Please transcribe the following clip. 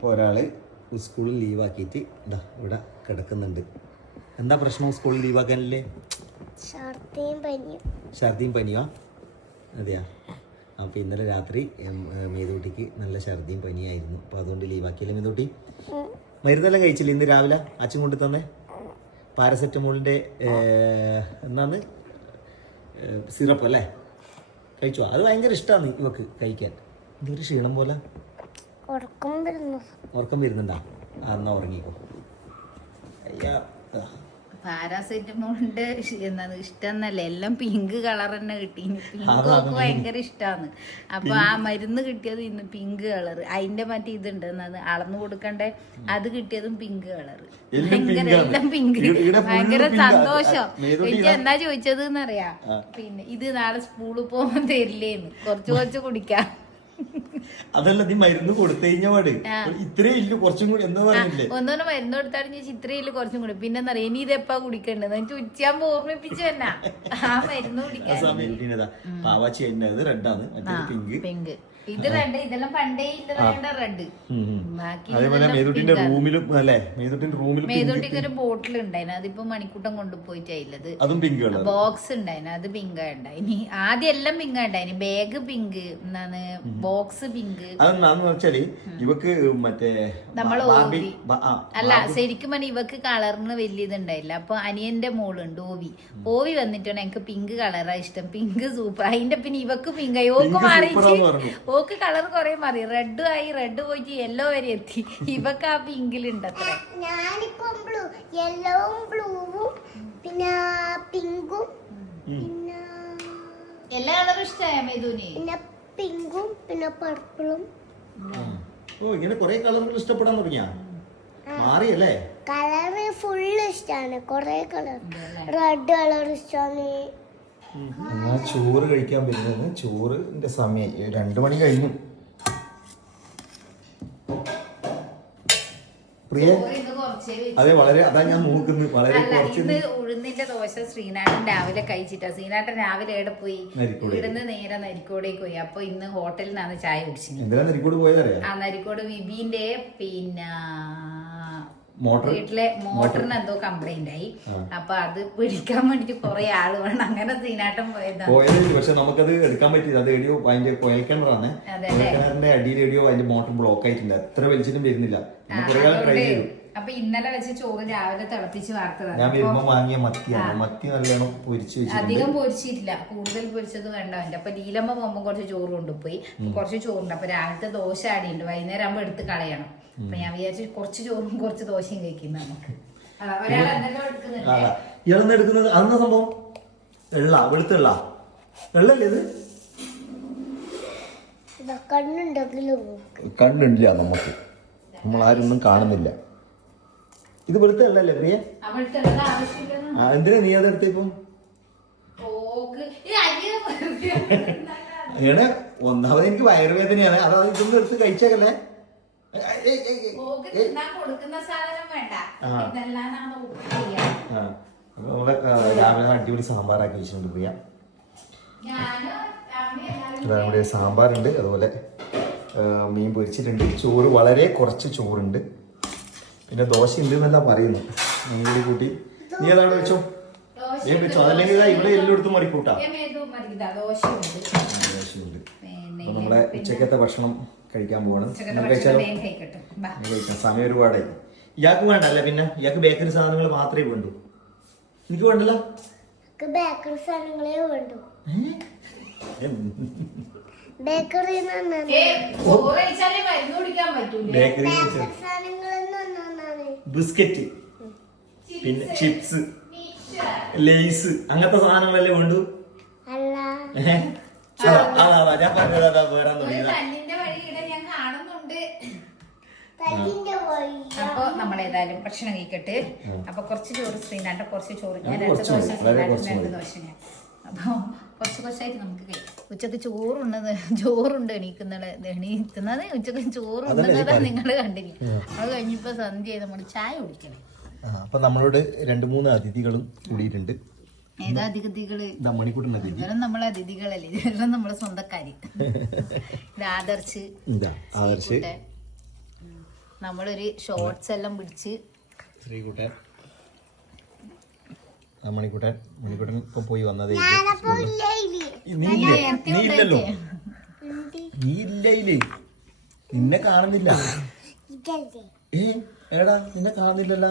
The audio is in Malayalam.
അപ്പോൾ ഒരാൾ സ്കൂളിൽ ലീവാക്കിയിട്ട് ഇതാ ഇവിടെ കിടക്കുന്നുണ്ട്. എന്താ പ്രശ്നം സ്കൂളിൽ ലീവാക്കാനല്ലേ? ഛർദിയും പനിയോ? അതെയാ. അപ്പോൾ ഇന്നലെ രാത്രി മേതൂട്ടിക്ക് നല്ല ഛർദിയും പനിയായിരുന്നു. അപ്പോൾ അതുകൊണ്ട് ലീവാക്കിയില്ലേ മേതൂട്ടി? മരുന്നെല്ലാം കഴിച്ചില്ലേ ഇന്ന് രാവിലെ അച്ഛൻ കൊണ്ട് തന്നെ? പാരസെറ്റമോളിൻ്റെ എന്നാന്ന് സിറപ്പ് അല്ലേ കഴിച്ചോ? അത് ഭയങ്കര ഇഷ്ടമാണ് ഇവക്ക് കഴിക്കാൻ. എന്തൊരു ക്ഷീണം പോലെ ഉറക്കം വരുന്നുണ്ടാ? എന്നാ ഉറങ്ങിക്കോ. അയ്യാ, പാരാസെറ്റമോളിന്റെ ഇഷ്ടന്നല്ലേ, എല്ലാം പിങ്ക് കളർ തന്നെ കിട്ടി. പിങ്ക് ഭയങ്കര ഇഷ്ടമാണ്. അപ്പൊ ആ മരുന്ന് കിട്ടിയത് ഇന്ന് പിങ്ക് കളർ. അതിന്റെ മറ്റേ ഇതുണ്ട് അളന്നു കൊടുക്കണ്ടേ, അത് കിട്ടിയതും പിങ്ക് കളർ. ഭയങ്കര എല്ലാം പിങ്ക്. ഭയങ്കര സന്തോഷം. എനിക്ക് എന്താ ചോദിച്ചത് എന്നറിയാം, പിന്നെ ഇത് നാളെ സ്കൂളിൽ പോകുമ്പോൾ തരില്ലേന്ന്, കുറച്ച് കുടിക്കാം. അതല്ല, നീ മരുന്ന് കൊടുത്തു കഴിഞ്ഞപാട് ഇത്രേ ഇല്ല കുറച്ചും കൂടി എന്താ പറഞ്ഞില്ലേ? ഒന്നോന്ന് മരുന്ന് കൊടുത്താലും ചോദിച്ചു ഇത്രയില്ല കുറച്ചും കൂടി. പിന്നെ എന്താ പറയാ, ഇനി ഇതെപ്പാ കുടിക്കേണ്ടത് എനിക്ക് ഉച്ചയാകുമ്പോ ഓർമ്മിപ്പിച്ചു തന്നെ ആ മരുന്ന് കുടിക്കാൻ. പാവാച്ചി അത് റെഡാണ്, പിങ്ക് പിങ്ക്. ഇത് റെഡ്, ഇതെല്ലാം പണ്ടേ ഇല്ല റെഡ്. അതേപോലെ മേതൂട്ടിന്റെ റൂമിലും അല്ലേ, മേതൂട്ടിന്റെ റൂമിൽ മേതൂട്ടിക്ക് ഒരു ബോട്ടിൽ ഉണ്ടായിന്, അതിപ്പോ മണിക്കൂട്ടം കൊണ്ടുപോയിട്ടായില്ലത്. അതും പിങ്ക് ബോക്സ് ഉണ്ടായിന്, അത് പിങ്ക് ഉണ്ടായിനി. ആദ്യം എല്ലാം പിങ്ക് ഉണ്ടായിന്. ബാഗ് പിങ്ക്, എന്താണ് ബോക്സ് പിങ്ക്. അതെന്താന്ന് വെച്ചാല് ഇവക്ക് മറ്റേ നമ്മള് അല്ല ശരിക്കും പറഞ്ഞ ഇവക്ക് കളറിന് വലിയ ഇതുണ്ടായില്ല. അപ്പൊ അനിയന്റെ മോളുണ്ട് ഓവി വന്നിട്ടാണ് എനിക്ക് പിങ്ക് കളറാ ഇഷ്ടം, പിങ്ക് സൂപ്പർ. അതിന്റെ പിന്നെ ഇവക്ക് പിങ്ക് ആയി, ഓക്ക് മാറിയിട്ട് ഓക്ക് കളർ കൊറേ മാറി. റെഡ് ആയി, റെഡ് പോയിട്ട് യെല്ലോ വരെ എത്തി. ഇവക്ക് ആ പിങ്കിലുണ്ട് അത്ര. പിന്നെ പിങ്കും എല്ലാ കളറും ഇഷ്ടമായ മേധുനി? പിന്നെ പിങ്കും പിന്നെ പർപ്പിളും. ഓ, ഇങ്ങനെ കൊറേ കളറുകൾ ഇഷ്ടപ്പെടാൻ തുടങ്ങിയ മാറിയല്ലേ? കളറ് ഫുള്ള് ഇഷ്ടാണ്, കൊറേ കളർ. റെഡ് കളർ ഇഷ്ടാണ്. എന്നാ ചോറ് കഴിക്കാൻ പറ്റുന്നത്, ചോറിന്റെ സമയം 2 മണി കഴിഞ്ഞു. പ്രിയ അതെ, വളരെ അതാ ഞാൻ നോക്കുന്നത്, വളരെ കുറച്ച്. ഉഴുന്നിന്റെ ദോശ ശ്രീനാട്ടൻ രാവിലെ കഴിച്ചിട്ടാ. ശ്രീനാട്ടൻ രാവിലെ എവിടെ പോയി? ഇവിടുന്ന് നേരെ നരിക്കോടേക്ക് പോയി. അപ്പൊ ഇന്ന് ഹോട്ടലിൽ നിന്നാണ് ചായ കുടിച്ചത്. എന്തിനാ നരിക്കോട് പോയതറിയാം? ആ നരിക്കോട് വിബിന്റെ പിന്നെ വീട്ടിലെ മോട്ടറിന് എന്തോ കംപ്ലൈന്റ് ആയി. അപ്പൊ അത് പിടിക്കാൻ വേണ്ടിട്ട് കൊറേ ആള് വേണം. അങ്ങനെ ശ്രീനാട്ടൻ പോയത്. പക്ഷെ നമുക്കത് എടുക്കാൻ പറ്റില്ല. അത് എടിയോ അതിന്റെ കോയൽക്കിണറാണ്, കോയൽക്കിണറിന്റെ അടിയിൽ എടിയോ അതിന്റെ മോട്ടർ ബ്ലോക്ക് ആയിട്ടില്ല. എത്ര വലിച്ചിട്ടും വരുന്നില്ല. ട്രൈ ചെയ്തു. അപ്പൊ ഇന്നലെ വെച്ച് ചോറ് രാവിലെ തിളപ്പിച്ച് വാർത്തതാണ്. ഞാൻ വരുമ്പോ വാങ്ങിയ മത്തിയാണ്. മത്തി നല്ലോണം പൊരിച്ചു വെച്ചു. അധികം പൊരിച്ചിട്ടില്ല, കൂടുതൽ പൊരിച്ചത് വേണ്ട. അപ്പൊ ലീലമ്മ പോകുമ്പോ കുറച്ച് ചോറ് കൊണ്ടുപോയി. കുറച്ച് ചോറുണ്ട്. അപ്പൊ രാവിലത്തെ ദോശ ആടിയുണ്ട്, വൈകുന്നേരം ആകുമ്പോ എടുത്ത് കളയണം. അപ്പൊ ഞാൻ വിചാരിച്ചു കുറച്ച് ചോറും കുറച്ച് ദോശയും കഴിക്കുന്ന നമുക്ക്. ഇയാളെന്ന് എടുക്കുന്നത് അന്ന സംഭവം എള്ള, വെളുത്ത എള്ളല്ലേ ഇത്? കണ്ണുണ്ടില്ല നമുക്ക്, നമ്മൾ ആരൊന്നും കാണുന്നില്ല. ഇത് വെളുത്ത എള്ളല്ലേ പ്രിയ? എന്തിനാ നീ അതെടുത്ത? ഇപ്പം അങ്ങനെ ഒന്നാമത് എനിക്ക് വയറുവേദനയാണ്. അതായത് ഇതൊന്നും എടുത്ത് കഴിച്ചേക്കല്ലേ. രാവിലെ അടിപൊളി സാമ്പാറാക്കി വെച്ചിട്ടുണ്ട് പ്രിയ. ഇവിടെ സാമ്പാറുണ്ട്, അതുപോലെ മീൻ പൊരിച്ചിട്ടുണ്ട്, ചോറ് വളരെ കുറച്ച് ചോറുണ്ട്, പിന്നെ ദോശ ഉണ്ട് എന്നല്ല പറയുന്നു. മീൻ കൂടി കൂട്ടി. നീ അതാണ് വെച്ചോ, നീ വെച്ചോ. അതല്ലെങ്കിൽ ഇവിടെ എല്ലായിടത്തും മറിക്കൂട്ടാ. ദോശയുണ്ട്. അപ്പൊ നമ്മളെ ഉച്ചക്കത്തെ ഭക്ഷണം കഴിക്കാൻ പോവാണ്. കഴിച്ചാലോ? കഴിക്കാം, സമയം ഒരുപാടായി. ഇയാൾക്ക് വേണ്ടല്ലേ? പിന്നെ ഇയാൾക്ക് ബേക്കറി സാധനങ്ങൾ മാത്രമേ വേണ്ടൂ. എനിക്ക് വേണ്ടല്ലോ. ബേക്കറി സാധനങ്ങളേ വേണ്ടൂ. ബേക്കറി ബിസ്ക്കറ്റ്, പിന്നെ ചിപ്സ്, ലേസ്, അങ്ങനത്തെ സാധനങ്ങളല്ലേ വേണ്ടു. ഞാൻ പറഞ്ഞതാ വേറെ തുടങ്ങിയതാ. അപ്പൊ നമ്മളേതായാലും ഭക്ഷണം കഴിക്കട്ടെ. അപ്പൊ കുറച്ച് ചോറ് ശ്രീനാട്ട, കുറച്ച് ചോറ് ഞാൻ 2 ദോശ, 2 ദോശ ഞാൻ. അപ്പൊ കുറച്ചായിട്ട് നമുക്ക് കഴിക്കാം. ഉച്ചക്ക് ചോറുണ്ട് എണീക്കുന്നത് ഉച്ചക്ക് ചോറുണ്ടെന്നതാ നിങ്ങൾ കണ്ടില്ല. അത് കഴിഞ്ഞപ്പോ സന്ധ്യ നമ്മൾ ചായ കുടിക്കണേ. അപ്പൊ നമ്മളോട് 2-3 അതിഥികളും കൂടിയിട്ടുണ്ട്. ഏതാ അതിഥികള്? ഇവരും നമ്മളെ അതിഥികളല്ലേ, ഇതെല്ലാം നമ്മളെ സ്വന്തക്കാര്. ഇത് ആദർശ്, നമ്മളൊരു ഷോർട്സ് എല്ലാം പിടിച്ച് ശ്രീകുട്ടൻ മണിക്കുട്ടൻ ഇപ്പൊ പോയി വന്നതേ നീ ഇല്ല നിന്നെ കാണുന്നില്ല. ഏടാ നിന്നെ കാണുന്നില്ലല്ലോ.